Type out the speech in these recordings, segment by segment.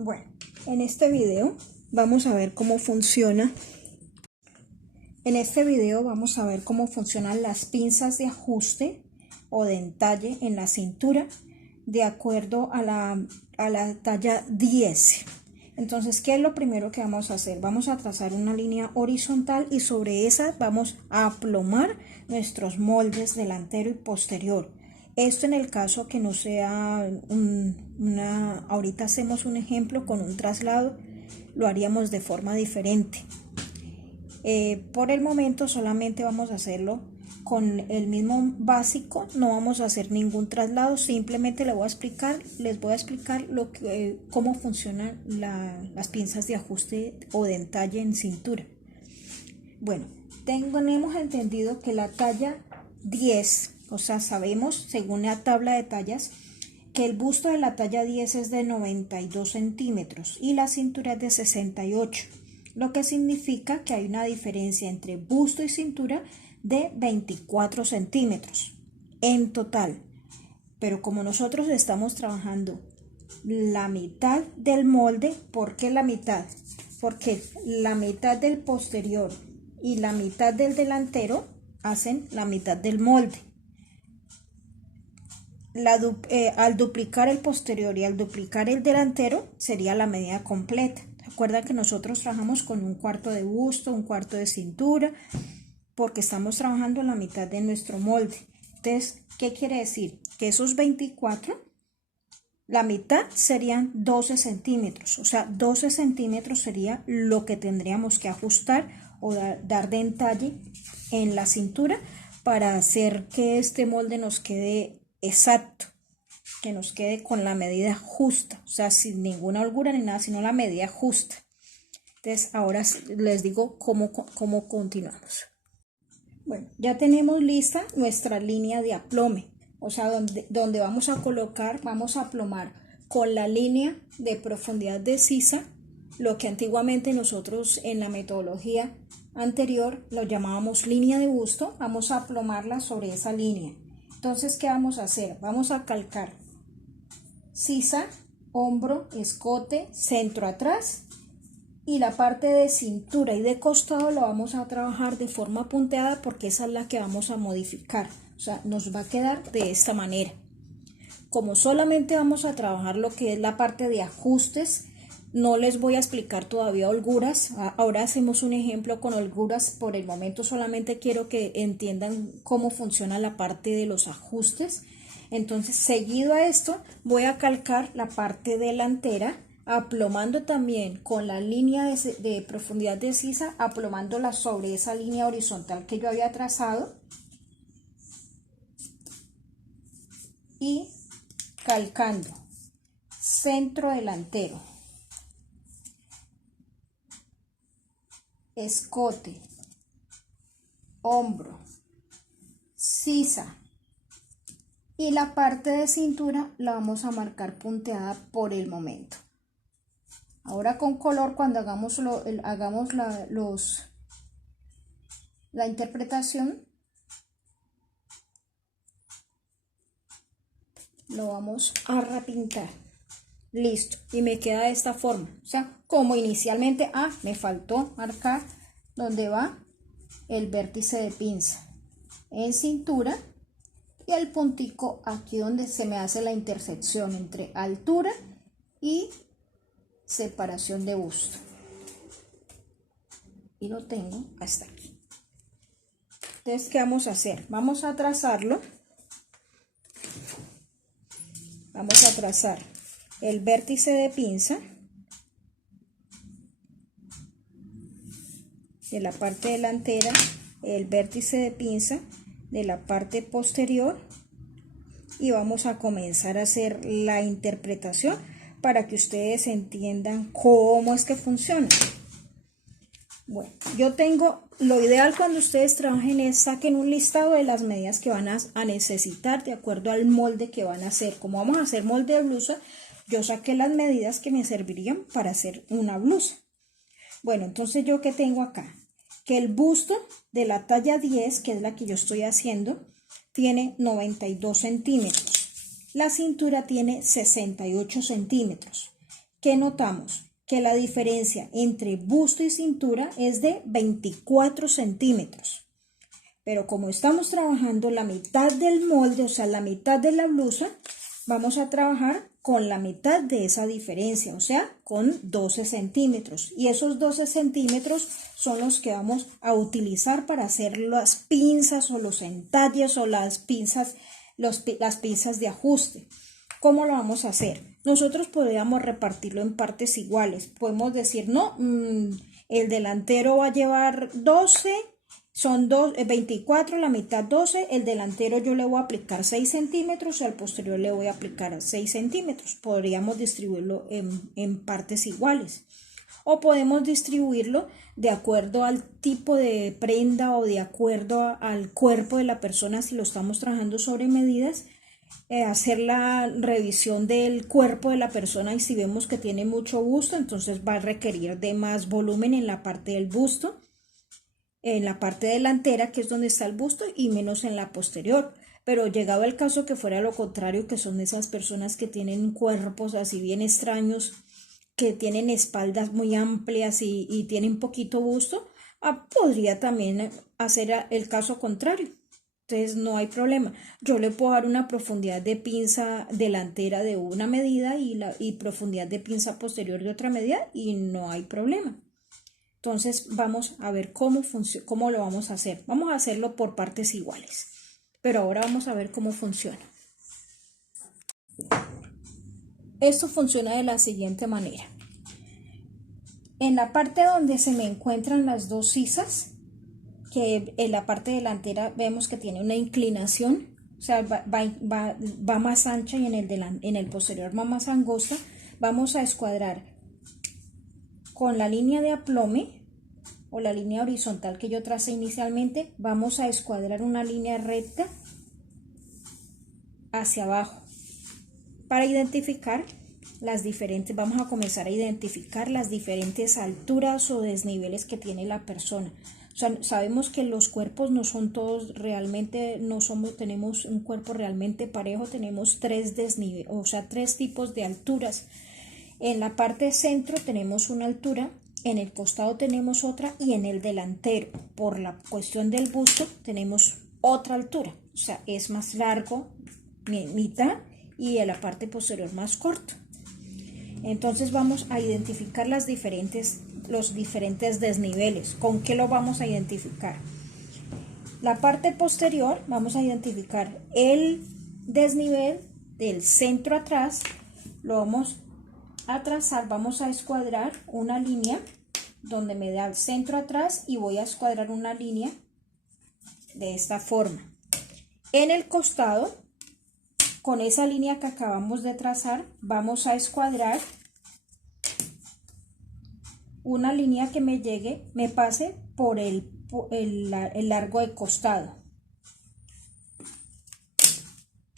Bueno, en este video vamos a ver cómo funciona. En este video vamos a ver cómo funcionan las pinzas de ajuste o de entalle en la cintura de acuerdo a la talla 10. Entonces, ¿qué es lo primero que vamos a hacer? Vamos a trazar una línea horizontal y sobre esa vamos a aplomar nuestros moldes delantero y posterior. Esto en el caso que no sea ahorita hacemos un ejemplo con un traslado, lo haríamos de forma diferente. Por el momento solamente vamos a hacerlo con el mismo básico, no vamos a hacer ningún traslado, simplemente les voy a explicar cómo funcionan las pinzas de ajuste o de entalle en cintura. Bueno, tenemos entendido que la talla 10, o sea, sabemos según la tabla de tallas que el busto de la talla 10 es de 92 centímetros y la cintura es de 68, lo que significa que hay una diferencia entre busto y cintura de 24 centímetros en total. Pero como nosotros estamos trabajando la mitad del molde, ¿por qué la mitad? Porque la mitad del posterior y la mitad del delantero hacen la mitad del molde. Al duplicar el posterior y al duplicar el delantero sería la medida completa. Recuerda que nosotros trabajamos con un cuarto de busto, un cuarto de cintura, porque estamos trabajando la mitad de nuestro molde. Entonces, ¿qué quiere decir? Que esos 24, la mitad serían 12 centímetros. O sea, 12 centímetros sería lo que tendríamos que ajustar o dar de entalle en la cintura para hacer que este molde nos quede exacto, que nos quede con la medida justa, o sea, sin ninguna holgura ni nada, sino la medida justa. Entonces, ahora les digo cómo continuamos. Bueno, ya tenemos lista nuestra línea de aplome, o sea, donde vamos a colocar, vamos a aplomar con la línea de profundidad de sisa, lo que antiguamente nosotros en la metodología anterior lo llamábamos línea de busto. Vamos a aplomarla sobre esa línea. Entonces, ¿qué vamos a hacer? Vamos a calcar sisa, hombro, escote, centro atrás, y la parte de cintura y de costado lo vamos a trabajar de forma punteada porque esa es la que vamos a modificar. O sea, nos va a quedar de esta manera. Como solamente vamos a trabajar lo que es la parte de ajustes, no les voy a explicar todavía holguras. Ahora hacemos un ejemplo con holguras. Por el momento solamente quiero que entiendan cómo funciona la parte de los ajustes. Entonces, seguido a esto, voy a calcar la parte delantera, aplomando también con la línea de profundidad de sisa, aplomándola sobre esa línea horizontal que yo había trazado. Y calcando centro delantero, escote, hombro, sisa y la parte de cintura la vamos a marcar punteada por el momento. Ahora con color, cuando hagamos la interpretación, lo vamos a repintar. Listo, y me queda de esta forma, o sea, como inicialmente. Me faltó marcar donde va el vértice de pinza en cintura y el puntico aquí donde se me hace la intersección entre altura y separación de busto, y lo tengo hasta aquí. Entonces, ¿qué vamos a hacer? Vamos a trazarlo. Vamos a trazar el vértice de pinza de la parte delantera, el vértice de pinza de la parte posterior, y vamos a comenzar a hacer la interpretación para que ustedes entiendan cómo es que funciona. Bueno, yo tengo, lo ideal cuando ustedes trabajen es saquen un listado de las medidas que van a necesitar de acuerdo al molde que van a hacer. Como vamos a hacer molde de blusa, yo saqué las medidas que me servirían para hacer una blusa. Bueno, entonces yo que tengo acá, que el busto de la talla 10, que es la que yo estoy haciendo, tiene 92 centímetros. La cintura tiene 68 centímetros. ¿qué notamos? Que la diferencia entre busto y cintura es de 24 centímetros. Pero como estamos trabajando la mitad del molde, o sea, la mitad de la blusa, vamos a trabajar con la mitad de esa diferencia, o sea, con 12 centímetros. Y esos 12 centímetros son los que vamos a utilizar para hacer las pinzas o los entalles o las pinzas de ajuste. ¿Cómo lo vamos a hacer? Nosotros podríamos repartirlo en partes iguales. Podemos decir, no, el delantero va a llevar 12, son 24, la mitad 12, el delantero yo le voy a aplicar 6 centímetros y al posterior le voy a aplicar 6 centímetros. Podríamos distribuirlo en partes iguales. O podemos distribuirlo de acuerdo al tipo de prenda o de acuerdo al cuerpo de la persona si lo estamos trabajando sobre medidas. Hacer la revisión del cuerpo de la persona y si vemos que tiene mucho busto, entonces va a requerir de más volumen en la parte del busto, en la parte delantera, que es donde está el busto, y menos en la posterior. Pero llegado el caso que fuera lo contrario, que son esas personas que tienen cuerpos así bien extraños, que tienen espaldas muy amplias y tienen poquito busto, podría también hacer el caso contrario. Entonces no hay problema. Yo le puedo dar una profundidad de pinza delantera de una medida y profundidad de pinza posterior de otra medida y no hay problema. Entonces vamos a ver cómo lo vamos a hacer. Vamos a hacerlo por partes iguales. Pero ahora vamos a ver cómo funciona. Esto funciona de la siguiente manera. En la parte donde se me encuentran las dos sisas, que en la parte delantera vemos que tiene una inclinación, o sea, va más ancha y en el posterior va más angosta, vamos a escuadrar con la línea de aplome o la línea horizontal que yo tracé inicialmente, vamos a escuadrar una línea recta hacia abajo para identificar vamos a comenzar a identificar las diferentes alturas o desniveles que tiene la persona. O sea, sabemos que los cuerpos no son todos realmente, tenemos un cuerpo realmente parejo, tenemos tres desniveles, o sea, tres tipos de alturas. En la parte centro tenemos una altura, en el costado tenemos otra y en el delantero, por la cuestión del busto, tenemos otra altura. O sea, es más largo, mitad, y en la parte posterior más corto. Entonces vamos a identificar los diferentes desniveles. ¿Con qué lo vamos a identificar? La parte posterior vamos a identificar el desnivel del centro atrás, lo vamos a trazar, vamos a escuadrar una línea donde me da el centro atrás y voy a escuadrar una línea de esta forma. En el costado, con esa línea que acabamos de trazar, vamos a escuadrar una línea que me pase por el largo de costado.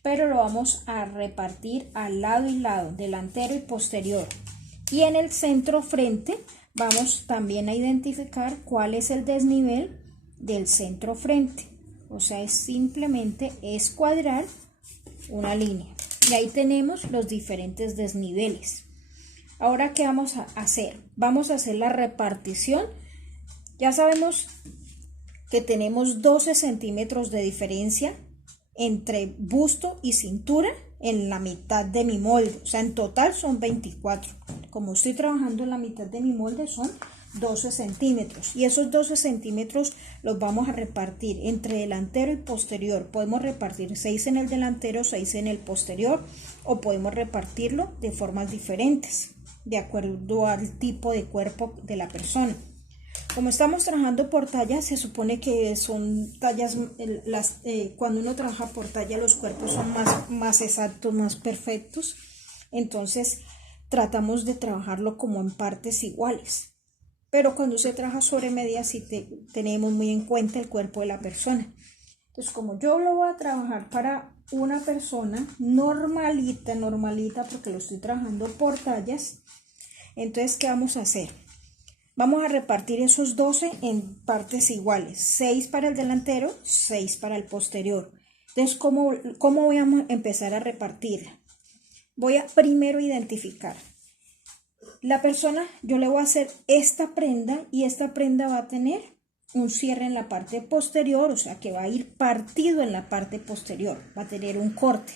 Pero lo vamos a repartir al lado y lado, delantero y posterior. Y en el centro frente vamos también a identificar cuál es el desnivel del centro frente. O sea, es simplemente escuadrar una línea. Y ahí tenemos los diferentes desniveles. Ahora, ¿qué vamos a hacer? Vamos a hacer la repartición. Ya sabemos que tenemos 12 centímetros de diferencia entre busto y cintura en la mitad de mi molde. O sea, en total son 24. Como estoy trabajando en la mitad de mi molde, son 12 centímetros. Y esos 12 centímetros los vamos a repartir entre delantero y posterior. Podemos repartir 6 en el delantero, 6 en el posterior, o podemos repartirlo de formas diferentes, de acuerdo al tipo de cuerpo de la persona. Como estamos trabajando por talla, se supone que son tallas, cuando uno trabaja por talla los cuerpos son más exactos, más perfectos. Entonces tratamos de trabajarlo como en partes iguales. Pero cuando se trabaja sobre medidas sí tenemos muy en cuenta el cuerpo de la persona. Entonces, como yo lo voy a trabajar para una persona normalita, porque lo estoy trabajando por tallas, entonces, ¿qué vamos a hacer? Vamos a repartir esos 12 en partes iguales, 6 para el delantero, 6 para el posterior. Entonces, ¿cómo voy a empezar a repartirla? Voy a primero identificar la persona, yo le voy a hacer esta prenda y esta prenda va a tener un cierre en la parte posterior, o sea que va a ir partido en la parte posterior, va a tener un corte.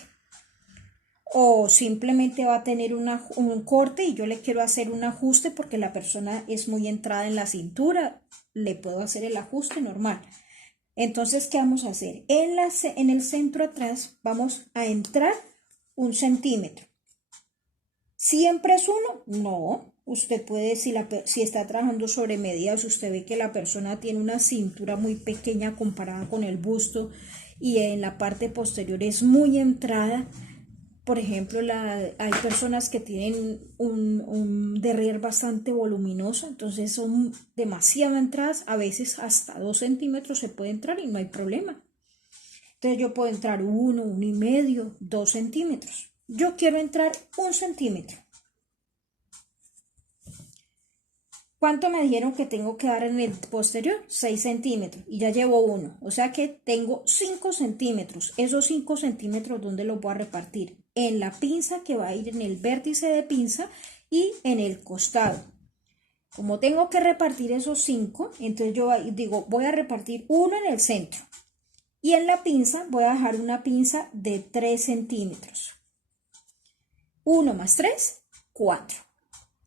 O simplemente va a tener un corte y yo le quiero hacer un ajuste porque la persona es muy entrada en la cintura, le puedo hacer el ajuste normal. Entonces, ¿qué vamos a hacer? En el centro atrás vamos a entrar 1 centímetro. ¿Siempre es 1? No. Usted puede, si está trabajando sobre medida, si usted ve que la persona tiene una cintura muy pequeña comparada con el busto y en la parte posterior es muy entrada. Por ejemplo, hay personas que tienen un derrier bastante voluminoso, entonces son demasiado entradas, a veces hasta 2 centímetros se puede entrar y no hay problema. Entonces yo puedo entrar 1, 1,5, 2 centímetros. Yo quiero entrar 1 centímetro. ¿Cuánto me dijeron que tengo que dar en el posterior? 6 centímetros y ya llevo 1, o sea que tengo 5 centímetros. Esos 5 centímetros, ¿dónde los voy a repartir? En la pinza que va a ir en el vértice de pinza y en el costado. Como tengo que repartir esos 5, entonces yo digo, voy a repartir 1 en el centro. Y en la pinza voy a dejar una pinza de 3 centímetros. 1 más 3, 4.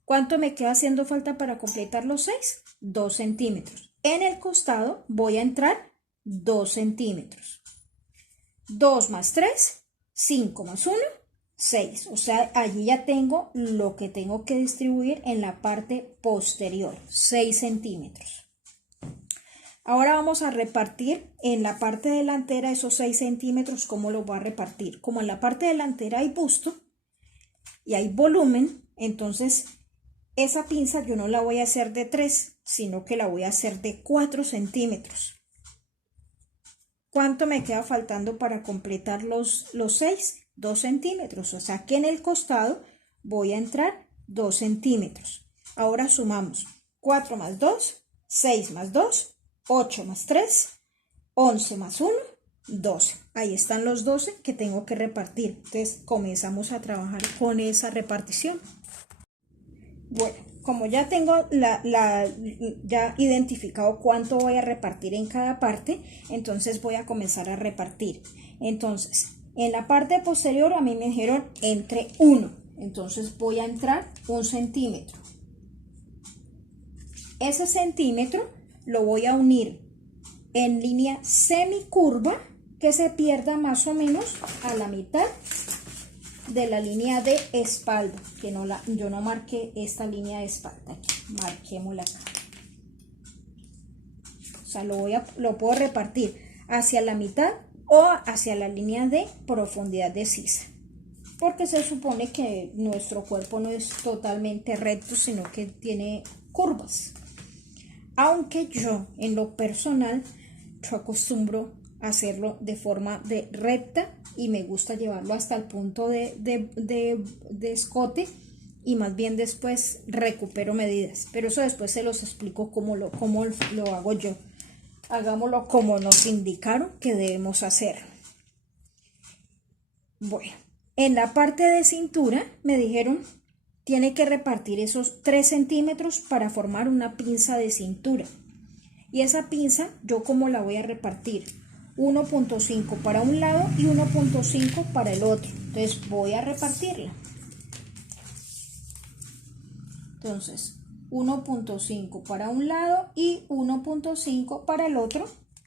¿Cuánto me queda haciendo falta para completar los 6? 2 centímetros. En el costado voy a entrar 2 centímetros. 2 más 3, 5 más 1, 6. O sea, allí ya tengo lo que tengo que distribuir en la parte posterior, 6 centímetros. Ahora vamos a repartir en la parte delantera esos 6 centímetros. ¿Cómo los voy a repartir? Como en la parte delantera hay busto y hay volumen, entonces esa pinza yo no la voy a hacer de 3, sino que la voy a hacer de 4 centímetros. ¿Cuánto me queda faltando para completar los 6? 2 centímetros. O sea que en el costado voy a entrar 2 centímetros. Ahora sumamos 4 más 2, 6 más 2, 8 más 3, 11 más 1, 12. Ahí están los 12 que tengo que repartir. Entonces comenzamos a trabajar con esa repartición. Bueno, como ya tengo ya identificado cuánto voy a repartir en cada parte, entonces voy a comenzar a repartir. Entonces, en la parte posterior a mí me dijeron entre 1, entonces voy a entrar 1 centímetro. Ese centímetro lo voy a unir en línea semicurva que se pierda más o menos a la mitad de la línea de espalda, que yo no marqué esta línea de espalda aquí, marquémosla acá. O sea, lo puedo repartir hacia la mitad o hacia la línea de profundidad de sisa, porque se supone que nuestro cuerpo no es totalmente recto, sino que tiene curvas. Aunque yo, en lo personal, yo acostumbro hacerlo de forma recta y me gusta llevarlo hasta el punto de escote y más bien después recupero medidas, pero eso después se los explico cómo lo hago yo. Hagámoslo como nos indicaron que debemos hacer. Bueno, en la parte de cintura me dijeron tiene que repartir esos 3 centímetros para formar una pinza de cintura. Y esa pinza, ¿yo cómo la voy a repartir? 1.5 para un lado y 1.5 para el otro. Entonces voy a repartirla. Entonces 1.5 para un lado y 1.5 para el otro.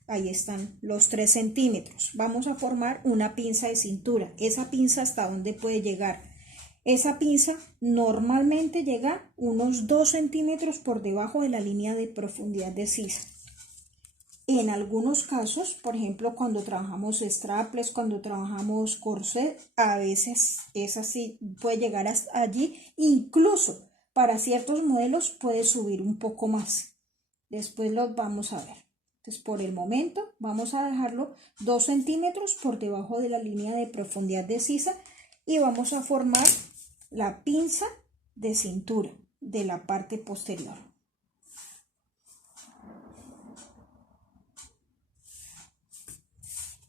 Ahí están los 3 centímetros. Vamos a formar una pinza de cintura. Esa pinza, ¿hasta dónde puede llegar? Esa pinza normalmente llega unos 2 centímetros por debajo de la línea de profundidad de sisa. En algunos casos, por ejemplo, cuando trabajamos strapless, cuando trabajamos corset, a veces es así, puede llegar hasta allí. Incluso para ciertos modelos puede subir un poco más. Después los vamos a ver. Entonces, por el momento, vamos a dejarlo 2 centímetros por debajo de la línea de profundidad de sisa y vamos a formar la pinza de cintura de la parte posterior.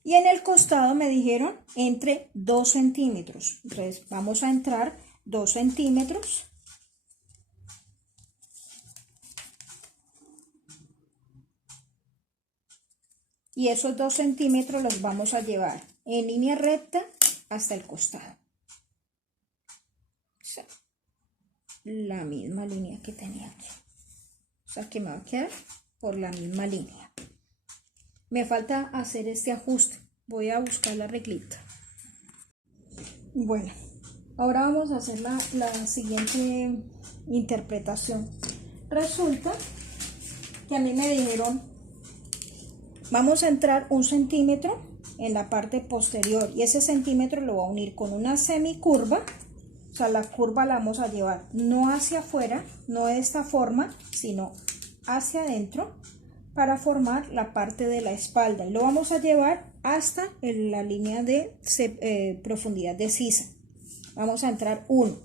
Y en el costado me dijeron entre 2 centímetros. Entonces vamos a entrar 2 centímetros y esos 2 centímetros los vamos a llevar en línea recta hasta el costado. O sea, la misma línea que tenía aquí. O sea que me va a quedar por la misma línea. Me falta hacer este ajuste. Voy a buscar la reglita. Bueno, ahora vamos a hacer la siguiente interpretación. Resulta que a mí me dijeron, vamos a entrar 1 centímetro en la parte posterior y ese centímetro lo voy a unir con una semicurva. O sea, la curva la vamos a llevar no hacia afuera, no de esta forma, sino hacia adentro para formar la parte de la espalda. Y lo vamos a llevar hasta la línea de profundidad de sisa. Vamos a entrar 1.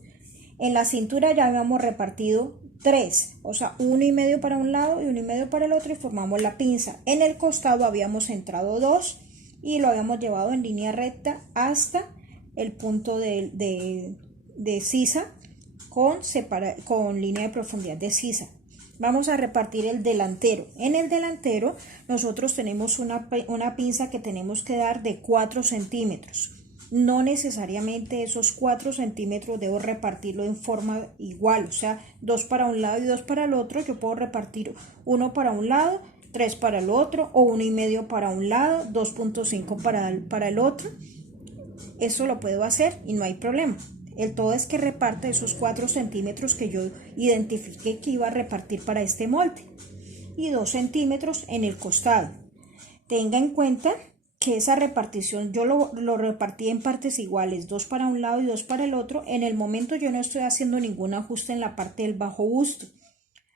En la cintura ya habíamos repartido 3, o sea, 1,5 para un lado y 1,5 para el otro y formamos la pinza. En el costado habíamos entrado 2 y lo habíamos llevado en línea recta hasta el punto de sisa con línea de profundidad de sisa. Vamos a repartir el delantero. En el delantero nosotros tenemos una pinza que tenemos que dar de 4 centímetros. No necesariamente esos 4 centímetros debo repartirlo en forma igual, o sea, 2 para un lado y 2 para el otro. Yo puedo repartir 1 para un lado, 3 para el otro, o 1,5 para un lado, 2,5 para el otro. Eso lo puedo hacer y no hay problema. El todo es que reparta esos 4 centímetros que yo identifiqué que iba a repartir para este molde y 2 centímetros en el costado. Tenga en cuenta que esa repartición yo lo repartí en partes iguales, 2 para un lado y 2 para el otro. En el momento yo no estoy haciendo ningún ajuste en la parte del bajo busto, o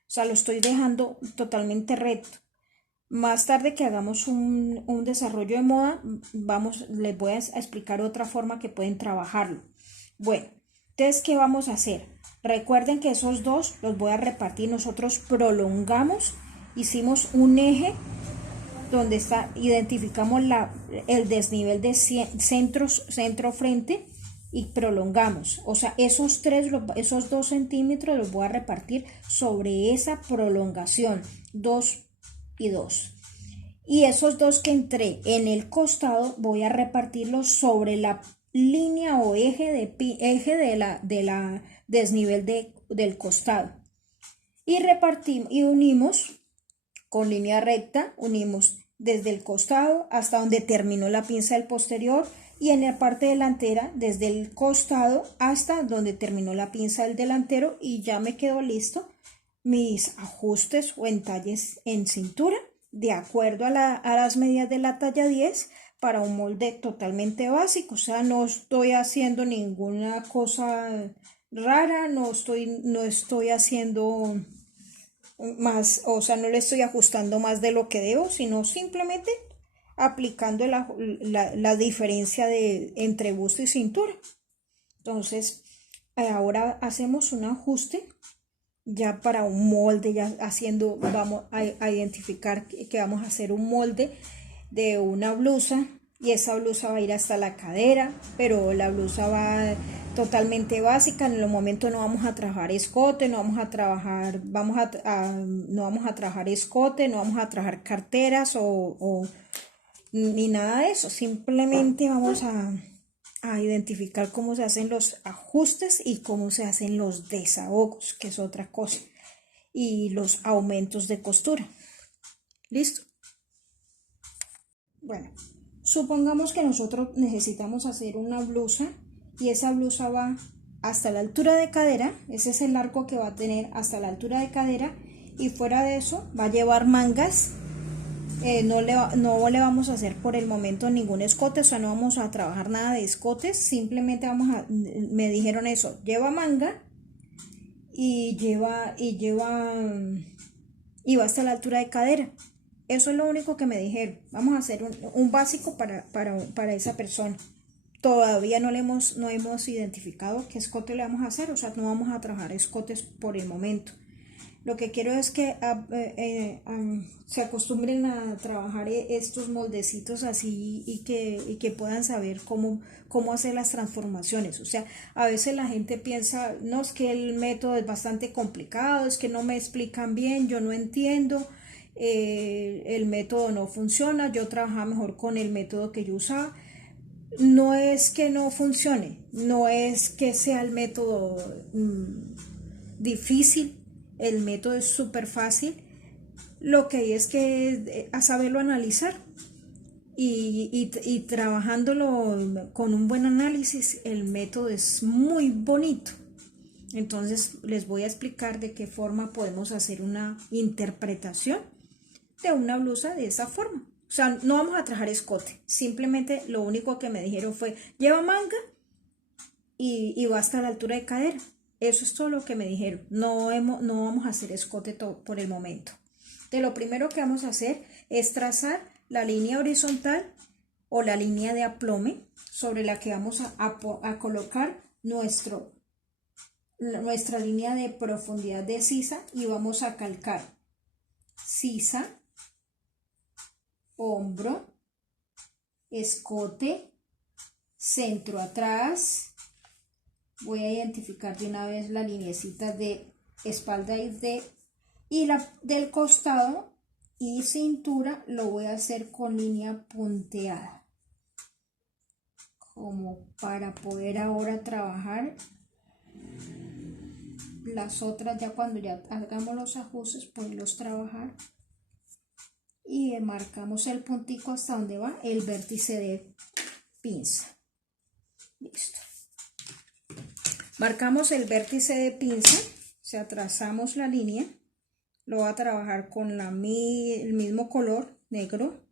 sea, lo estoy dejando totalmente recto. Más tarde que hagamos un desarrollo de moda, les voy a explicar otra forma que pueden trabajarlo. Bueno, entonces, ¿qué vamos a hacer? Recuerden que esos dos los voy a repartir. Nosotros prolongamos, hicimos un eje donde identificamos el desnivel de centro-frente y prolongamos. O sea, esos 2 centímetros los voy a repartir sobre esa prolongación, 2 y 2. Y esos 2 que entré en el costado voy a repartirlos sobre la línea o eje de la desnivel del costado. Y repartimos y unimos con línea recta, unimos desde el costado hasta donde terminó la pinza del posterior y en la parte delantera desde el costado hasta donde terminó la pinza del delantero, y ya me quedó listo mis ajustes o entalles en cintura de acuerdo a las medidas de la talla 10 para un molde totalmente básico. O sea, no estoy haciendo ninguna cosa rara, no estoy haciendo más, o sea, no le estoy ajustando más de lo que debo, sino simplemente aplicando la diferencia entre busto y cintura. Entonces, ahora hacemos un ajuste ya para un molde, vamos a identificar que vamos a hacer un molde de una blusa, y esa blusa va a ir hasta la cadera, pero la blusa va totalmente básica. En el momento no vamos a trabajar escote, no vamos a trabajar escote, no vamos a trabajar carteras ni nada de eso. Simplemente vamos a identificar cómo se hacen los ajustes y cómo se hacen los desahogos, que es otra cosa, y los aumentos de costura. ¿Listo? Bueno, supongamos que nosotros necesitamos hacer una blusa y esa blusa va hasta la altura de cadera. Ese es el arco que va a tener hasta la altura de cadera, y fuera de eso va a llevar mangas. No le vamos a hacer por el momento ningún escote, o sea, no vamos a trabajar nada de escotes, simplemente me dijeron eso, lleva manga y va hasta la altura de cadera. Eso es lo único que me dijeron. Vamos a hacer un básico para esa persona. Todavía no hemos identificado qué escote le vamos a hacer, o sea, no vamos a trabajar escotes por el momento. Lo que quiero es que se acostumbren a trabajar estos moldecitos así, y que puedan saber cómo hacer las transformaciones. O sea, a veces la gente piensa, no, es que el método es bastante complicado, es que no me explican bien, yo no entiendo. el método no funciona, yo trabajaba mejor con el método que yo usaba. No es que no funcione, no es que sea el método difícil, el método es súper fácil, lo que hay es que a saberlo analizar y trabajándolo con un buen análisis, el método es muy bonito. Entonces les voy a explicar de qué forma podemos hacer una interpretación de una blusa de esa forma. O sea, no vamos a trabajar escote, simplemente lo único que me dijeron fue, lleva manga y va hasta la altura de cadera. Eso es todo lo que me dijeron, no vamos a hacer escote por el momento. Entonces, lo primero que vamos a hacer es trazar la línea horizontal o la línea de aplome sobre la que vamos a colocar nuestra línea de profundidad de sisa y vamos a calcar sisa, hombro, escote, centro atrás. Voy a identificar de una vez la lineecita de espalda y la del costado y cintura lo voy a hacer con línea punteada, como para poder ahora trabajar las otras, ya cuando ya hagamos los ajustes, poderlos trabajar. Y marcamos el puntico hasta donde va el vértice de pinza. Listo. Marcamos el vértice de pinza, o sea, trazamos la línea. Lo voy a trabajar con el mismo color negro.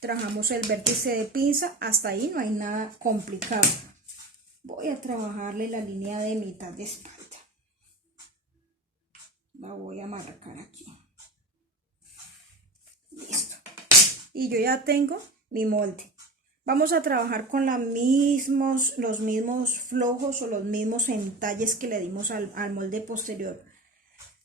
Trabajamos el vértice de pinza, hasta ahí no hay nada complicado. Voy a trabajarle la línea de mitad de espalda. La voy a marcar aquí. Listo. Y yo ya tengo mi molde. Vamos a trabajar con los mismos flojos o los mismos entalles que le dimos al molde posterior.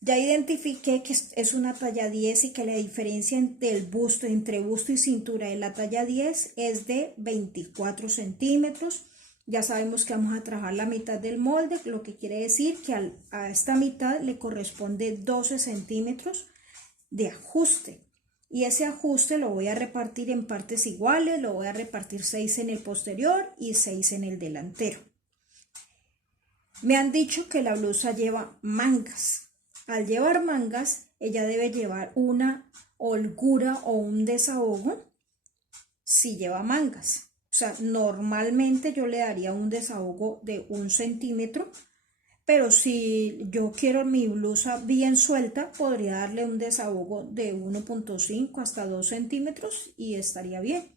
Ya identifiqué que es una talla 10 y que la diferencia entre busto y cintura de la talla 10 es de 24 centímetros. Ya sabemos que vamos a trabajar la mitad del molde, lo que quiere decir que a esta mitad le corresponde 12 centímetros de ajuste. Y ese ajuste lo voy a repartir en partes iguales, lo voy a repartir 6 en el posterior y 6 en el delantero. Me han dicho que la blusa lleva mangas. Al llevar mangas, ella debe llevar una holgura o un desahogo si lleva mangas. O sea, normalmente yo le daría un desahogo de 1 centímetro, pero si yo quiero mi blusa bien suelta, podría darle un desahogo de 1.5 hasta 2 centímetros y estaría bien.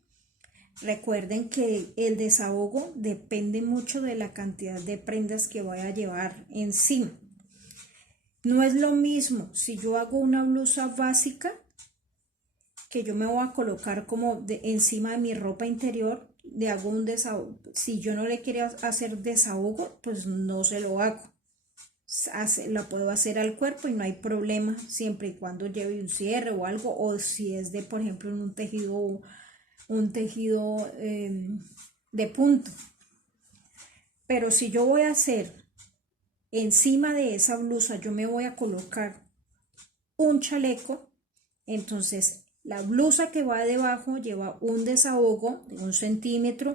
Recuerden que el desahogo depende mucho de la cantidad de prendas que voy a llevar encima. No es lo mismo si yo hago una blusa básica que yo me voy a colocar como encima de mi ropa interior, le hago un desahogo. Si yo no le quiero hacer desahogo, pues no se lo hago. La puedo hacer al cuerpo y no hay problema, siempre y cuando lleve un cierre o algo, o si es de, por ejemplo, en un tejido de punto. Pero si yo voy a hacer encima de esa blusa, yo me voy a colocar un chaleco, entonces la blusa que va debajo lleva un desahogo de 1 centímetro,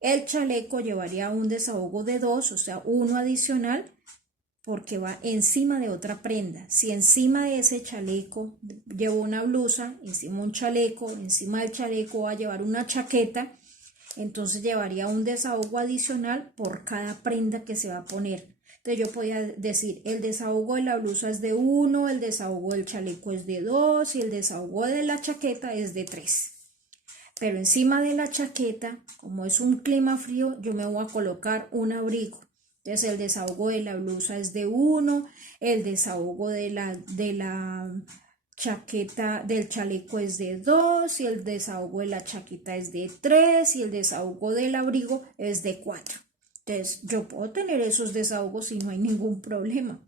el chaleco llevaría un desahogo de 2, o sea, 1 adicional, porque va encima de otra prenda. Si encima de ese chaleco llevo una blusa, encima un chaleco, encima del chaleco va a llevar una chaqueta, entonces llevaría un desahogo adicional por cada prenda que se va a poner. Entonces yo podía decir, el desahogo de la blusa es de 1, el desahogo del chaleco es de 2 y el desahogo de la chaqueta es de 3. Pero encima de la chaqueta, como es un clima frío, yo me voy a colocar un abrigo. Entonces el desahogo de la blusa es de 1, el desahogo de la chaqueta del chaleco es de 2 y el desahogo de la chaqueta es de 3 y el desahogo del abrigo es de 4. Entonces yo puedo tener esos desahogos y no hay ningún problema.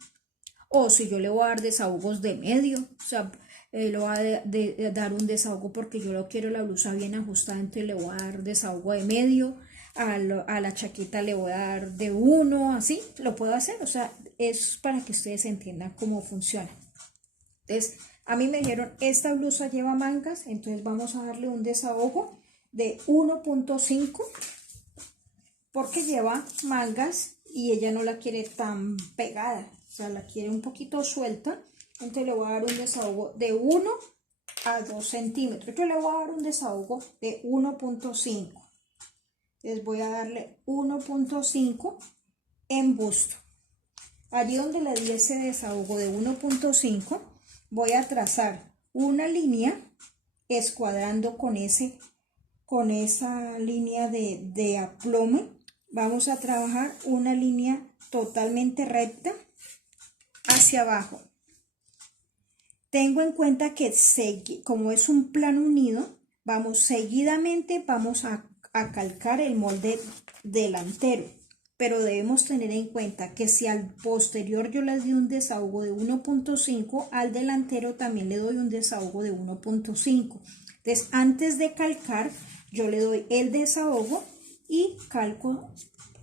O si yo le voy a dar desahogos de medio, o sea, le voy a dar un desahogo porque yo lo quiero la blusa bien ajustada, entonces le voy a dar desahogo de medio. a la chaqueta le voy a dar de 1, así lo puedo hacer. O sea, es para que ustedes entiendan cómo funciona. Entonces, a mí me dijeron, esta blusa lleva mangas, entonces vamos a darle un desahogo de 1.5 porque lleva mangas y ella no la quiere tan pegada, o sea, la quiere un poquito suelta. Entonces le voy a dar un desahogo de 1 a 2 centímetros. Yo le voy a dar un desahogo de 1.5. Entonces voy a darle 1.5 en busto. Allí donde le di ese desahogo de 1.5, voy a trazar una línea escuadrando con esa línea de aplome. Vamos a trabajar una línea totalmente recta hacia abajo. Tengo en cuenta que como es un plano unido, seguidamente vamos a calcar el molde delantero, pero debemos tener en cuenta que si al posterior yo les di un desahogo de 1.5, al delantero también le doy un desahogo de 1.5. Entonces, antes de calcar, yo le doy el desahogo y calco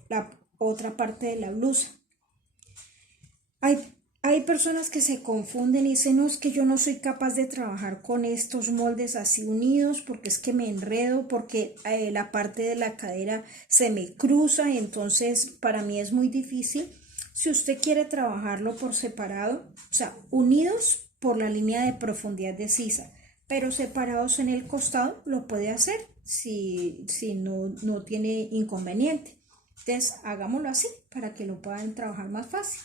la otra parte de la blusa. Hay personas que se confunden y dicen, no, es que yo no soy capaz de trabajar con estos moldes así unidos porque es que me enredo, porque la parte de la cadera se me cruza y entonces para mí es muy difícil. Si usted quiere trabajarlo por separado, o sea, unidos por la línea de profundidad de sisa, pero separados en el costado, lo puede hacer si no tiene inconveniente. Entonces, hagámoslo así para que lo puedan trabajar más fácil.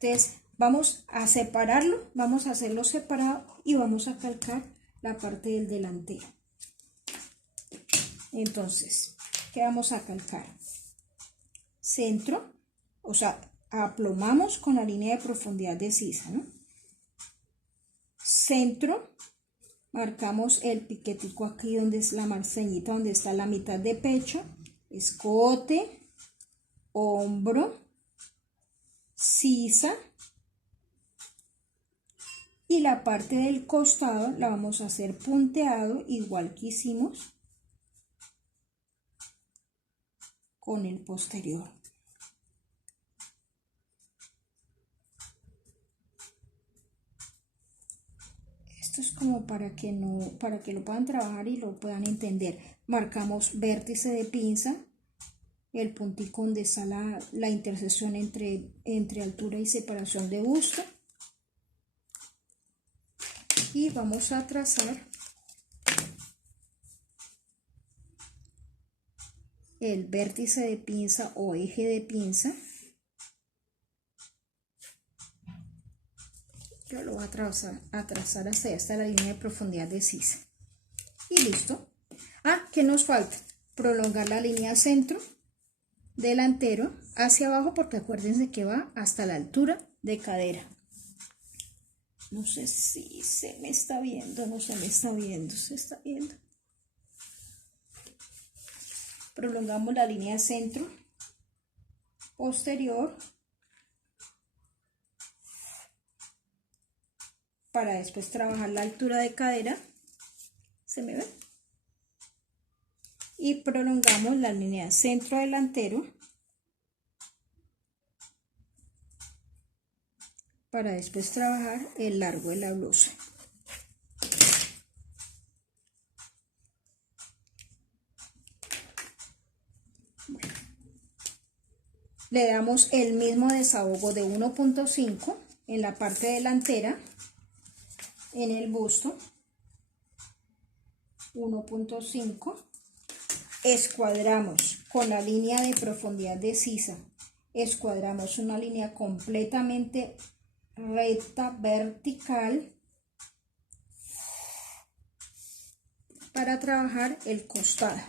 Entonces, vamos a separarlo, vamos a hacerlo separado y vamos a calcar la parte del delantero. Entonces, ¿qué vamos a calcar? Centro, o sea, aplomamos con la línea de profundidad de sisa, ¿no? Centro, marcamos el piquetico aquí donde es la marceñita, donde está la mitad de pecho, escote, hombro, sisa. Y la parte del costado la vamos a hacer punteado, igual que hicimos con el posterior. Esto es como para que lo puedan trabajar y lo puedan entender. Marcamos vértice de pinza, el puntico donde está la intersección entre altura y separación de busto. Y vamos a trazar el vértice de pinza o eje de pinza. Yo lo voy a trazar hasta la línea de profundidad de sisa. Y listo. ¿Qué nos falta? Prolongar la línea centro, delantero, hacia abajo, porque acuérdense que va hasta la altura de cadera. No sé si se me está viendo, no se me está viendo, se está viendo. Prolongamos la línea centro, posterior, para después trabajar la altura de cadera. ¿Se me ve? Y prolongamos la línea centro delantero para después trabajar el largo de la blusa. Bueno, le damos el mismo desahogo de 1.5 en la parte delantera, en el busto, 1.5, escuadramos con la línea de profundidad de sisa, escuadramos una línea completamente recta, vertical, para trabajar el costado.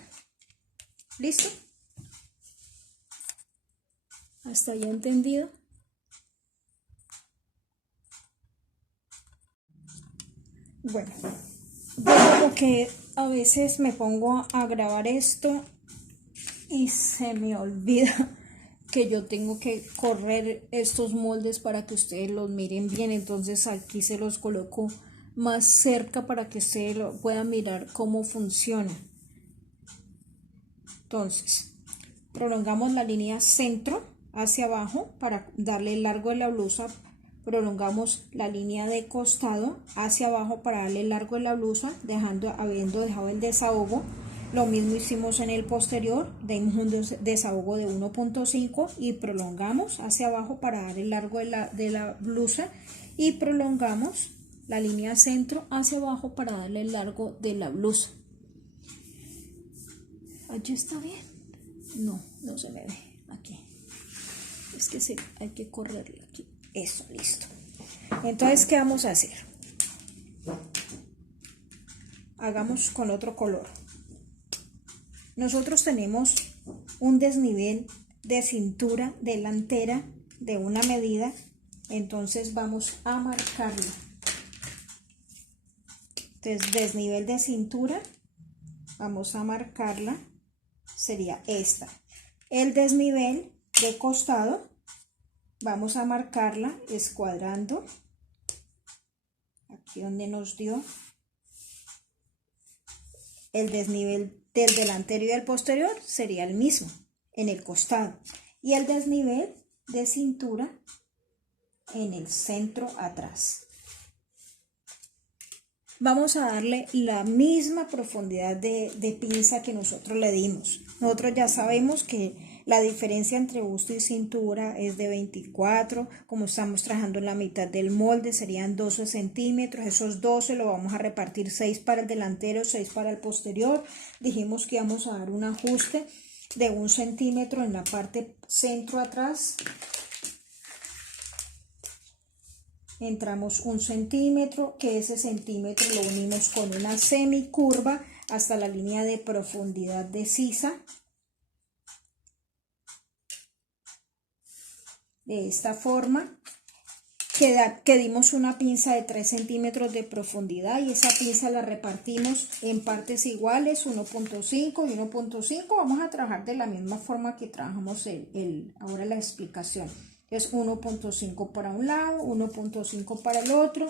¿Listo? ¿Hasta ahí entendido? Bueno, yo como que a veces me pongo a grabar esto y se me olvida que yo tengo que correr estos moldes para que ustedes los miren bien. Entonces aquí se los coloco más cerca para que ustedes lo puedan mirar cómo funciona. Entonces, prolongamos la línea centro hacia abajo para darle el largo de la blusa, prolongamos la línea de costado hacia abajo para darle el largo de la blusa, habiendo dejado el desahogo. Lo mismo hicimos en el posterior, dimos un desahogo de 1.5 y prolongamos hacia abajo para dar el largo de la blusa y prolongamos la línea centro hacia abajo para darle el largo de la blusa. ¿Allí está bien? No, no se me ve aquí. Es que sí, hay que correrle aquí. Eso, listo. Entonces, ¿qué vamos a hacer? Hagamos con otro color. Nosotros tenemos un desnivel de cintura delantera de una medida, entonces vamos a marcarlo. Entonces, desnivel de cintura, vamos a marcarla, sería esta. El desnivel de costado, vamos a marcarla escuadrando, aquí donde nos dio. El desnivel del delantero y del posterior sería el mismo en el costado y el desnivel de cintura en el centro atrás. Vamos a darle la misma profundidad de pinza que nosotros le dimos. Nosotros ya sabemos que la diferencia entre busto y cintura es de 24, como estamos trabajando en la mitad del molde serían 12 centímetros, esos 12 lo vamos a repartir 6 para el delantero, 6 para el posterior. Dijimos que íbamos a dar un ajuste de 1 centímetro en la parte centro atrás. Entramos 1 centímetro, que ese centímetro lo unimos con una semicurva hasta la línea de profundidad de sisa. De esta forma, que dimos una pinza de 3 centímetros de profundidad y esa pinza la repartimos en partes iguales, 1.5 y 1.5. Vamos a trabajar de la misma forma que trabajamos ahora la explicación. Es 1.5 para un lado, 1.5 para el otro.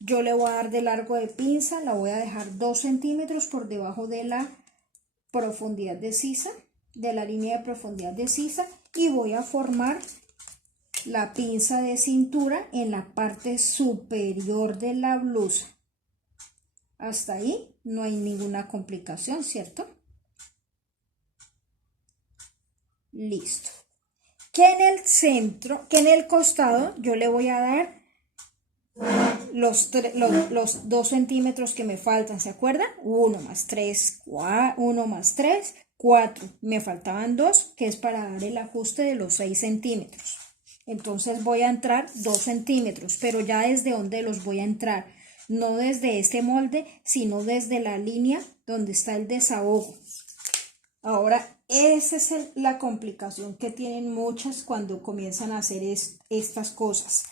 Yo le voy a dar de largo de pinza, la voy a dejar 2 centímetros por debajo de la profundidad de sisa, de la línea de profundidad de sisa, y voy a formar la pinza de cintura en la parte superior de la blusa. Hasta ahí no hay ninguna complicación, ¿cierto? Listo. Que en el centro, que en el costado yo le voy a dar los 2 centímetros que me faltan, ¿se acuerdan? 1 más 3, 1 más 3, 4. Me faltaban 2, que es para dar el ajuste de los 6 centímetros. Entonces voy a entrar 2 centímetros, pero ya desde donde los voy a entrar, no desde este molde, sino desde la línea donde está el desahogo. Ahora, esa es la complicación que tienen muchas cuando comienzan a hacer estas cosas.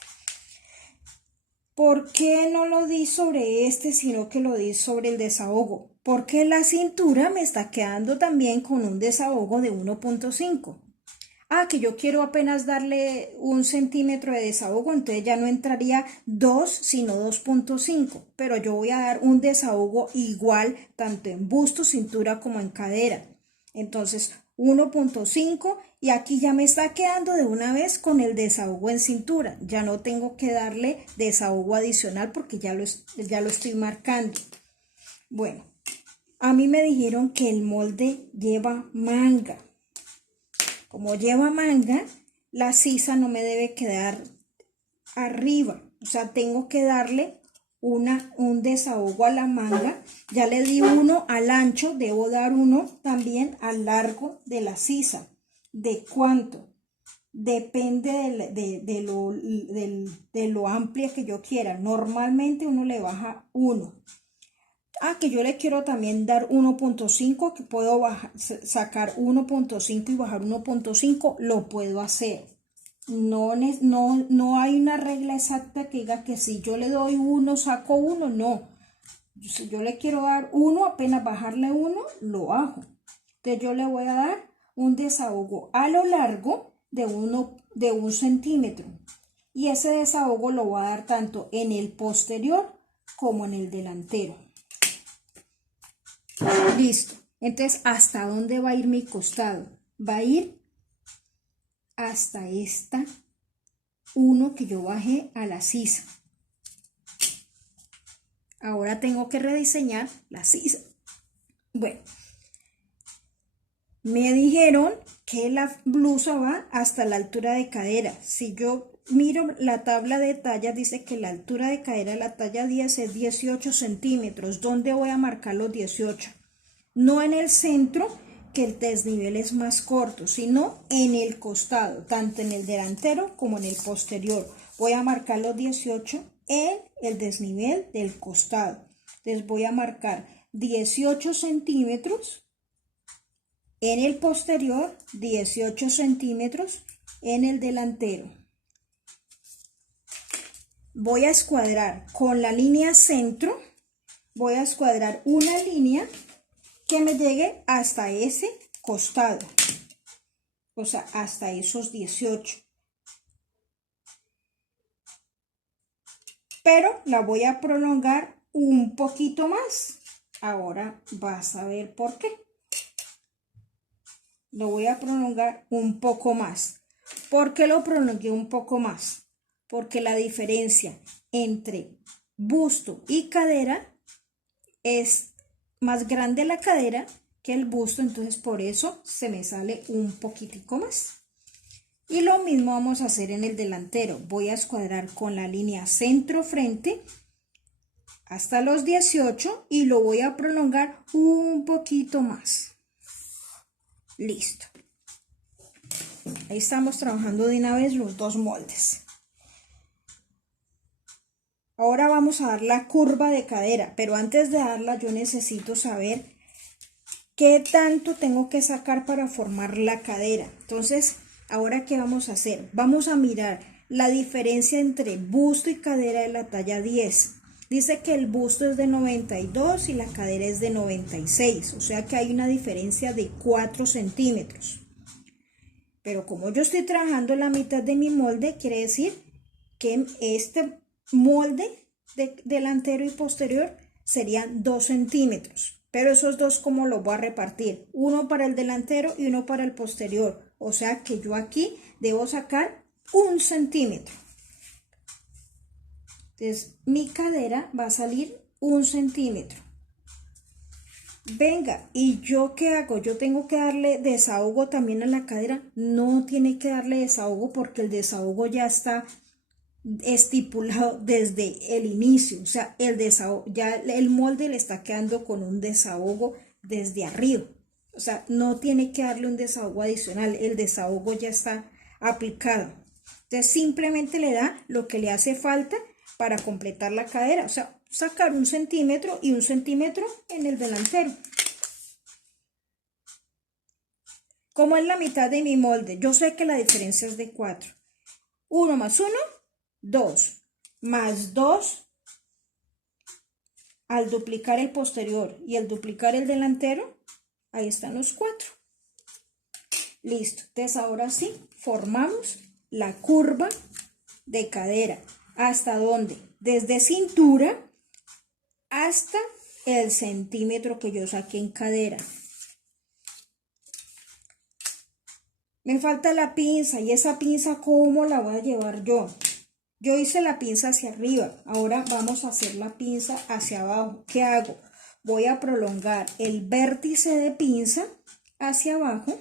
¿Por qué no lo di sobre este, sino que lo di sobre el desahogo? Porque la cintura me está quedando también con un desahogo de 1.5. Que yo quiero apenas darle 1 centímetro de desahogo, entonces ya no entraría 2, sino 2.5. Pero yo voy a dar un desahogo igual, tanto en busto, cintura como en cadera. Entonces 1.5 y aquí ya me está quedando de una vez con el desahogo en cintura. Ya no tengo que darle desahogo adicional porque ya lo estoy marcando. Bueno, a mí me dijeron que el molde lleva manga. Como lleva manga, la sisa no me debe quedar arriba. O sea, tengo que darle un desahogo a la manga. Ya le di 1 al ancho, debo dar 1 también al largo de la sisa. ¿De cuánto? Depende de lo amplia que yo quiera. Normalmente uno le baja 1. Que yo le quiero también dar 1.5, que puedo sacar 1.5 y bajar 1.5, lo puedo hacer. No hay una regla exacta que diga que si yo le doy 1, saco 1, no. Si yo le quiero dar 1, apenas bajarle 1, lo bajo. Entonces yo le voy a dar un desahogo a lo largo de 1 centímetro. Y ese desahogo lo voy a dar tanto en el posterior como en el delantero. Listo. Entonces, ¿hasta dónde va a ir mi costado? va a ir hasta esta 1 que yo bajé a la sisa. Ahora tengo que rediseñar la sisa. Bueno, me dijeron que la blusa va hasta la altura de cadera. Si yo miro la tabla de tallas, dice que la altura de cadera de la talla 10 es 18 centímetros. ¿Dónde voy a marcar los 18? No en el centro, que el desnivel es más corto, sino en el costado, tanto en el delantero como en el posterior. Voy a marcar los 18 en el desnivel del costado. Entonces voy a marcar 18 centímetros en el posterior, 18 centímetros en el delantero. Voy a escuadrar con la línea centro, voy a escuadrar una línea que me llegue hasta ese costado, o sea, hasta esos 18. Pero la voy a prolongar un poquito más. Ahora vas a ver por qué. Lo voy a prolongar un poco más. ¿Por qué lo prolongué un poco más? Porque la diferencia entre busto y cadera es más grande la cadera que el busto, entonces por eso se me sale un poquitico más. Y lo mismo vamos a hacer en el delantero. Voy a escuadrar con la línea centro-frente hasta los 18 y lo voy a prolongar un poquito más. Listo. Ahí estamos trabajando de una vez los dos moldes. Ahora vamos a dar la curva de cadera, pero antes de darla yo necesito saber qué tanto tengo que sacar para formar la cadera. Entonces, ahora ¿qué vamos a hacer? Vamos a mirar la diferencia entre busto y cadera de la talla 10. Dice que el busto es de 92 y la cadera es de 96, o sea que hay una diferencia de 4 centímetros. Pero como yo estoy trabajando la mitad de mi molde, quiere decir que este molde delantero y posterior serían 2 centímetros. Pero esos dos, ¿cómo los voy a repartir? Uno para el delantero y uno para el posterior. O sea que yo aquí debo sacar 1 centímetro. Entonces mi cadera va a salir 1 centímetro. Venga, ¿y yo qué hago? ¿Yo tengo que darle desahogo también a la cadera? No tiene que darle desahogo porque el desahogo ya está estipulado desde el inicio. O sea, el desahogo, ya el molde le está quedando con un desahogo desde arriba. O sea, no tiene que darle un desahogo adicional. El desahogo ya está aplicado. Entonces, simplemente le da lo que le hace falta para completar la cadera. O sea, sacar 1 centímetro y 1 centímetro en el delantero. Como es la mitad de mi molde, yo sé que la diferencia es de 4. 1 más 1, 2. Más 2 al duplicar el posterior y al duplicar el delantero, ahí están los 4. Listo. Entonces ahora sí, formamos la curva de cadera. ¿Hasta dónde? Desde cintura hasta el centímetro que yo saqué en cadera. Me falta la pinza, y esa pinza, ¿cómo la voy a llevar yo? Yo hice la pinza hacia arriba, ahora vamos a hacer la pinza hacia abajo. ¿Qué hago? Voy a prolongar el vértice de pinza hacia abajo.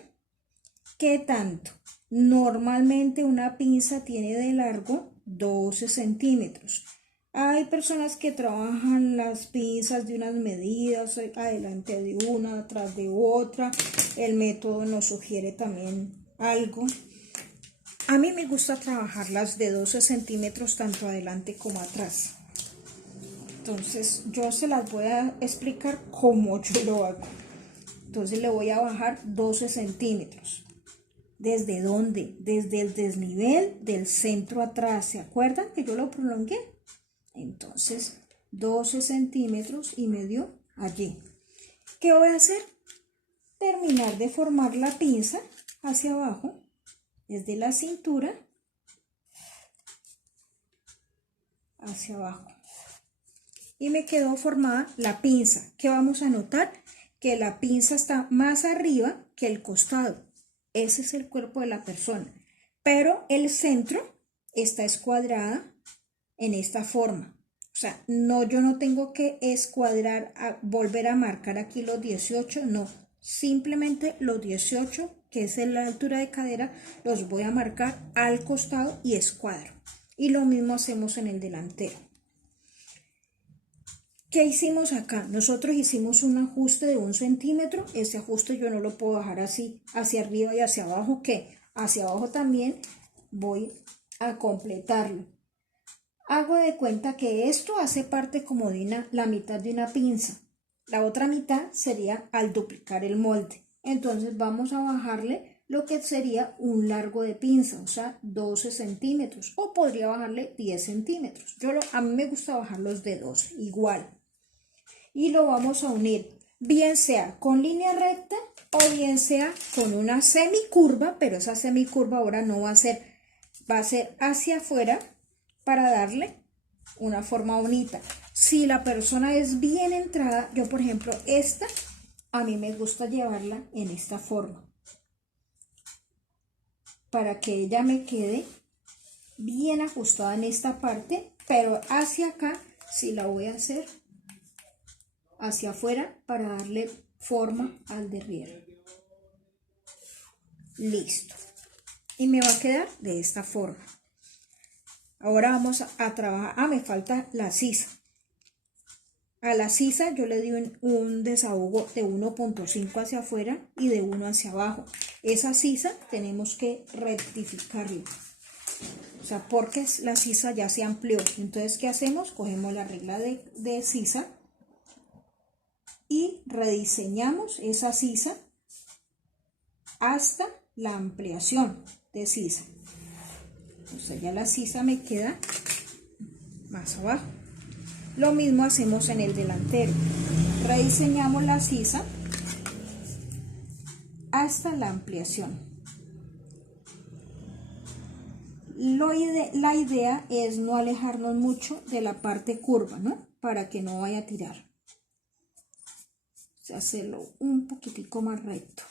¿Qué tanto? Normalmente una pinza tiene de largo 12 centímetros. Hay personas que trabajan las pinzas de unas medidas, adelante de una, atrás de otra. El método nos sugiere también algo. A mí me gusta trabajarlas de 12 centímetros tanto adelante como atrás. Entonces yo se las voy a explicar cómo yo lo hago. Entonces le voy a bajar 12 centímetros. ¿Desde dónde? Desde el desnivel del centro atrás. ¿Se acuerdan que yo lo prolongué? Entonces 12 centímetros y medio allí. ¿Qué voy a hacer? Terminar de formar la pinza hacia abajo. Desde la cintura hacia abajo. Y me quedó formada la pinza. ¿Qué vamos a notar? Que la pinza está más arriba que el costado. Ese es el cuerpo de la persona. Pero el centro está escuadrada en esta forma. O sea, no, yo no tengo que escuadrar, volver a marcar aquí los 18, no. Simplemente los 18, que es la altura de cadera, los voy a marcar al costado y escuadro. Y lo mismo hacemos en el delantero. ¿Qué hicimos acá? Nosotros hicimos un ajuste de 1 centímetro. Ese ajuste yo no lo puedo bajar así, hacia arriba y hacia abajo, que hacia abajo también voy a completarlo. Hago de cuenta que esto hace parte como de la mitad de una pinza. La otra mitad sería al duplicar el molde. Entonces vamos a bajarle lo que sería un largo de pinza, o sea, 12 centímetros. O podría bajarle 10 centímetros. A mí me gusta bajarlos de 12, igual. Y lo vamos a unir, bien sea con línea recta o bien sea con una semicurva, pero esa semicurva ahora no va a ser, va a ser hacia afuera para darle una forma bonita. Si la persona es bien entrada, yo por ejemplo esta, a mí me gusta llevarla en esta forma, para que ella me quede bien ajustada en esta parte, pero hacia acá sí la voy a hacer hacia afuera para darle forma al derriero. Listo. Y me va a quedar de esta forma. Ahora vamos a trabajar. Me falta la sisa. A la sisa yo le di un desahogo de 1.5 hacia afuera y de 1 hacia abajo. Esa sisa tenemos que rectificarla. O sea, porque la sisa ya se amplió. Entonces, ¿qué hacemos? Cogemos la regla de sisa y rediseñamos esa sisa hasta la ampliación de sisa. O sea, ya la sisa me queda más abajo. Lo mismo hacemos en el delantero. Rediseñamos la sisa hasta la ampliación. La idea es no alejarnos mucho de la parte curva, ¿no? Para que no vaya a tirar. Hacerlo un poquitico más recto.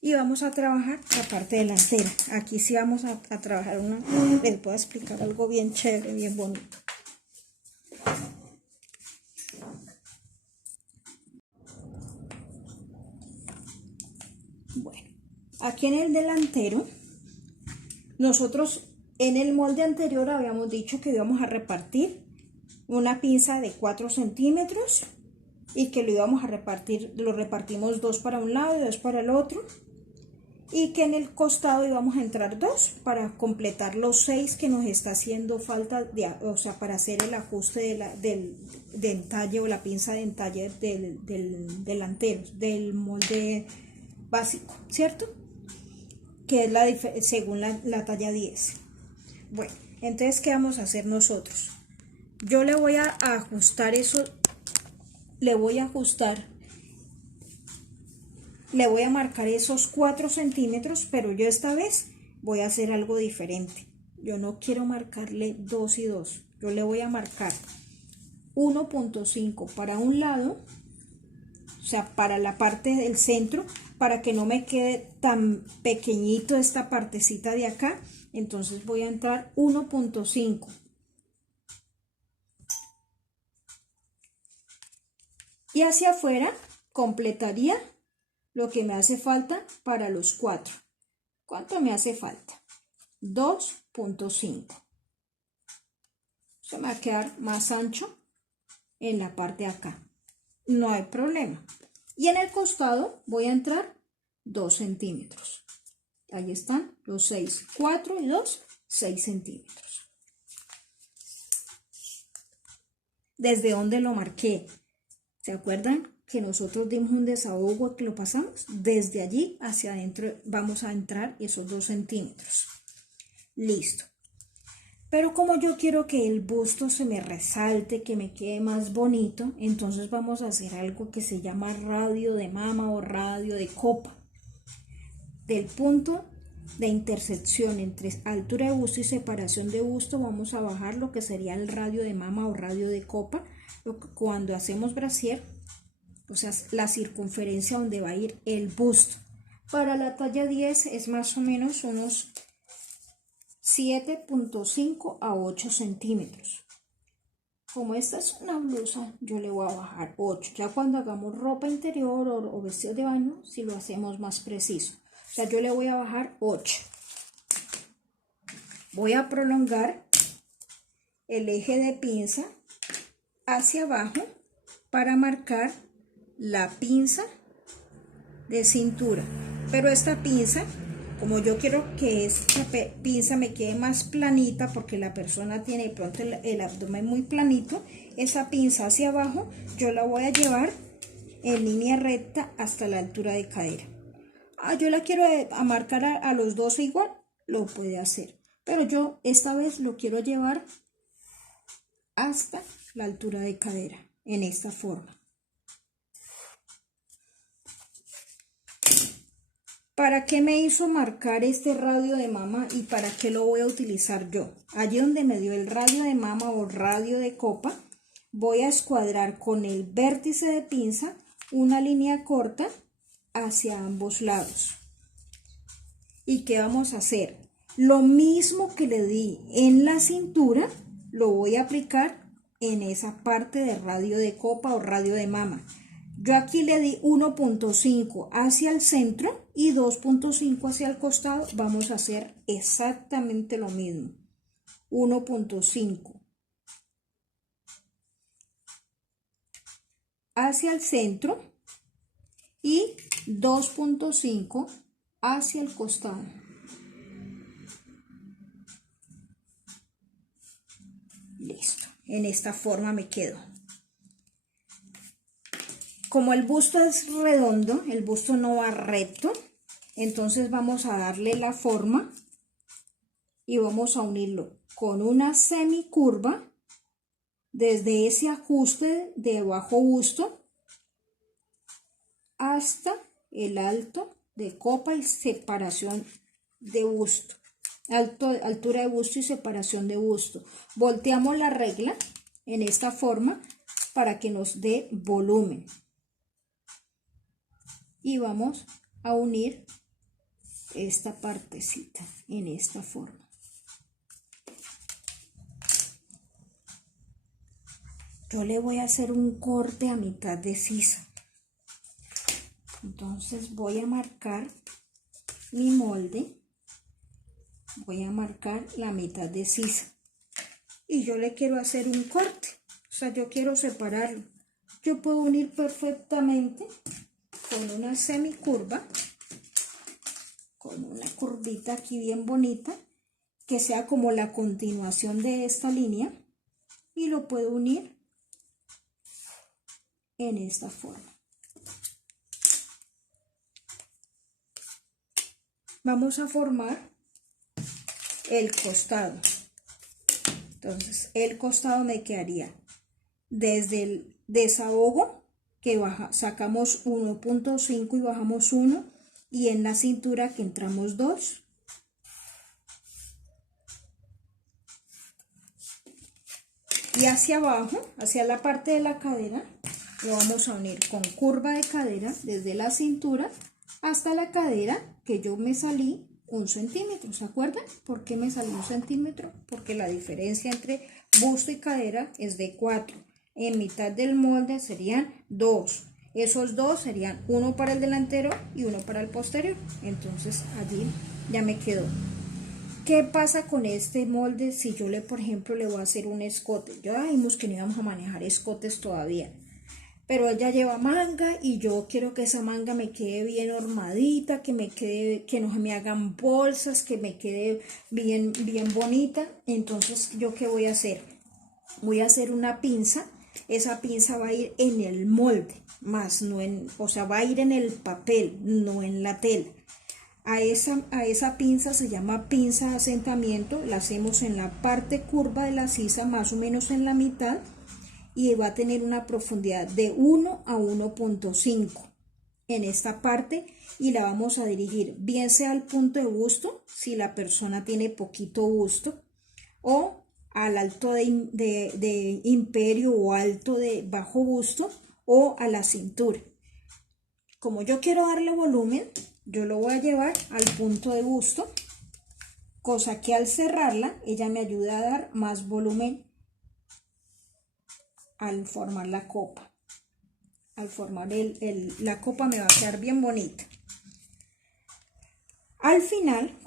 Y vamos a trabajar la parte delantera. Aquí sí vamos a trabajar les voy a explicar algo bien chévere, bien bonito. Bueno, aquí en el delantero, nosotros en el molde anterior habíamos dicho que íbamos a repartir una pinza de 4 centímetros y que lo íbamos a repartir, lo repartimos 2 para un lado y 2 para el otro, y que en el costado íbamos a entrar 2 para completar los 6 que nos está haciendo falta, o sea, para hacer el ajuste del entalle o la pinza de entalle del delantero, del molde básico, ¿cierto? Que es según la talla 10. Bueno, entonces, ¿qué vamos a hacer nosotros? Yo le voy a ajustar eso. Le voy a marcar esos 4 centímetros, pero yo esta vez voy a hacer algo diferente. Yo no quiero marcarle 2 y 2. Yo le voy a marcar 1.5 para un lado, o sea, para la parte del centro, para que no me quede tan pequeñito esta partecita de acá. Entonces voy a entrar 1.5. Y hacia afuera completaría lo que me hace falta para los 4. ¿Cuánto me hace falta? 2.5. Se me va a quedar más ancho en la parte de acá. No hay problema. Y en el costado voy a entrar 2 centímetros. Ahí están los 6. 4 y 2, 6 centímetros. ¿Desde dónde lo marqué? ¿Se acuerdan que nosotros dimos un desahogo que lo pasamos? Desde allí hacia adentro vamos a entrar esos 2 centímetros. Listo. Pero como yo quiero que el busto se me resalte, que me quede más bonito, entonces vamos a hacer algo que se llama radio de mama o radio de copa. Del punto de intersección entre altura de busto y separación de busto vamos a bajar lo que sería el radio de mama o radio de copa. Cuando hacemos brasier, o sea, la circunferencia donde va a ir el busto. Para la talla 10 es más o menos unos 7.5 a 8 centímetros. Como esta es una blusa, yo le voy a bajar 8. Ya cuando hagamos ropa interior o vestido de baño, si lo hacemos más preciso. O sea, yo le voy a bajar 8. Voy a prolongar el eje de pinza hacia abajo para marcar la pinza de cintura. Pero esta pinza, como yo quiero que esta pinza me quede más planita, porque la persona tiene de pronto el abdomen muy planito, esa pinza hacia abajo yo la voy a llevar en línea recta hasta la altura de cadera. Yo la quiero marcar a los dos igual, lo puede hacer, pero yo esta vez lo quiero llevar hasta la altura de cadera, en esta forma. ¿Para qué me hizo marcar este radio de mama y para qué lo voy a utilizar yo? Allí donde me dio el radio de mama o radio de copa, voy a escuadrar con el vértice de pinza una línea corta hacia ambos lados. ¿Y qué vamos a hacer? Lo mismo que le di en la cintura, lo voy a aplicar en esa parte de radio de copa o radio de mama. Yo aquí le di 1.5 hacia el centro y 2.5 hacia el costado. Vamos a hacer exactamente lo mismo. 1.5 hacia el centro y 2.5 hacia el costado. Listo. En esta forma me quedo. Como el busto es redondo, el busto no va recto, entonces vamos a darle la forma y vamos a unirlo con una semicurva desde ese ajuste de bajo busto hasta el alto de copa y separación de busto. Altura de busto y separación de busto. Volteamos la regla en esta forma para que nos dé volumen. Y vamos a unir esta partecita en esta forma. Yo le voy a hacer un corte a mitad de sisa. Entonces voy a marcar mi molde. Voy a marcar la mitad de sisa. Y yo le quiero hacer un corte. O sea, yo quiero separarlo. Yo puedo unir perfectamente con una semicurva, con una curvita aquí bien bonita, que sea como la continuación de esta línea, y lo puedo unir en esta forma. Vamos a formar el costado. Entonces, el costado me quedaría desde el desahogo, que sacamos 1.5 y bajamos 1, y en la cintura que entramos 2. Y hacia abajo, hacia la parte de la cadera, lo vamos a unir con curva de cadera desde la cintura hasta la cadera, que yo me salí 1 centímetro. ¿Se acuerdan? ¿Por qué me salí 1 centímetro? Porque la diferencia entre busto y cadera es de 4. En mitad del molde serían 2. Esos 2 serían 1 para el delantero y 1 para el posterior. Entonces allí ya me quedó. ¿Qué pasa con este molde si yo por ejemplo, le voy a hacer un escote? Ya dijimos que no íbamos a manejar escotes todavía, pero ella lleva manga y yo quiero que esa manga me quede bien hormadita, que no se me hagan bolsas, que me quede bien bonita. Entonces, ¿yo qué voy a hacer? Voy a hacer una pinza. Esa pinza va a ir en el molde, más no o sea, va a ir en el papel, no en la tela. A esa pinza se llama pinza de asentamiento. La hacemos en la parte curva de la sisa, más o menos en la mitad, y va a tener una profundidad de 1 a 1.5 en esta parte, y la vamos a dirigir bien sea al punto de busto, si la persona tiene poquito busto, o al alto de imperio o alto de bajo busto, o a la cintura. Como yo quiero darle volumen, yo lo voy a llevar al punto de busto, cosa que al cerrarla, ella me ayuda a dar más volumen al formar la copa. Al formar la copa me va a quedar bien bonita. Al final,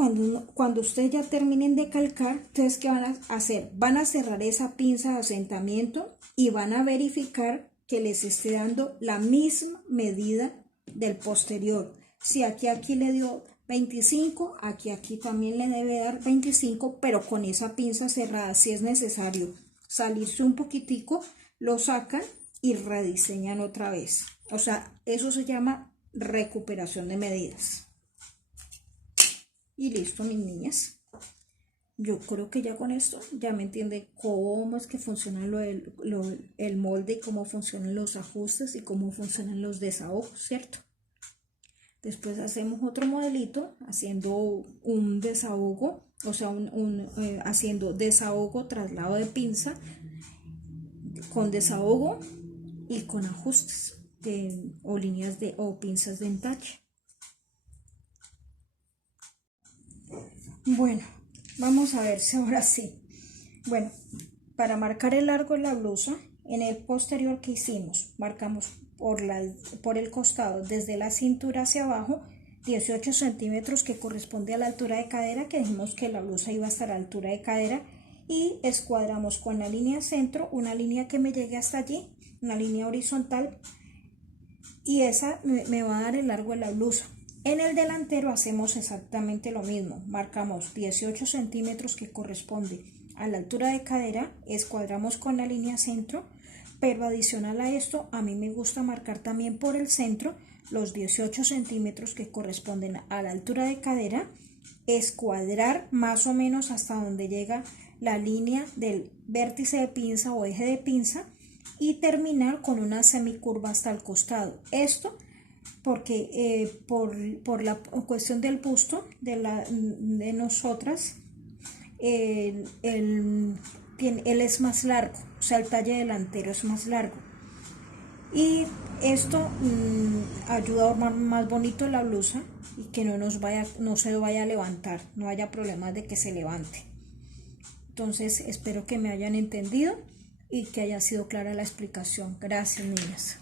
cuando ustedes ya terminen de calcar, entonces, ¿qué van a hacer? Van a cerrar esa pinza de asentamiento y van a verificar que les esté dando la misma medida del posterior. Si aquí le dio 25, aquí también le debe dar 25, pero con esa pinza cerrada. Si es necesario salirse un poquitico, lo sacan y rediseñan otra vez. O sea, eso se llama recuperación de medidas. Y listo, mis niñas. Yo creo que ya con esto ya me entiende cómo es que funciona el molde y cómo funcionan los ajustes y cómo funcionan los desahogos, ¿cierto? Después hacemos otro modelito haciendo un desahogo, o sea, haciendo desahogo, traslado de pinza, con desahogo y con ajustes o líneas o pinzas de entache. Bueno, vamos a ver si ahora sí. Bueno, para marcar el largo de la blusa, en el posterior que hicimos, marcamos por el costado, desde la cintura hacia abajo, 18 centímetros, que corresponde a la altura de cadera, que dijimos que la blusa iba a estar a la altura de cadera, y escuadramos con la línea centro, una línea que me llegue hasta allí, una línea horizontal, y esa me va a dar el largo de la blusa. En el delantero hacemos exactamente lo mismo, marcamos 18 centímetros que corresponde a la altura de cadera, escuadramos con la línea centro, pero adicional a esto, a mí me gusta marcar también por el centro los 18 centímetros que corresponden a la altura de cadera, escuadrar más o menos hasta donde llega la línea del vértice de pinza o eje de pinza y terminar con una semicurva hasta el costado. Esto porque por la cuestión del busto de nosotras, él es más largo, o sea, el talle delantero es más largo. Y esto ayuda a armar más bonito la blusa y que no se vaya a levantar, no haya problemas de que se levante. Entonces, espero que me hayan entendido y que haya sido clara la explicación. Gracias, niñas.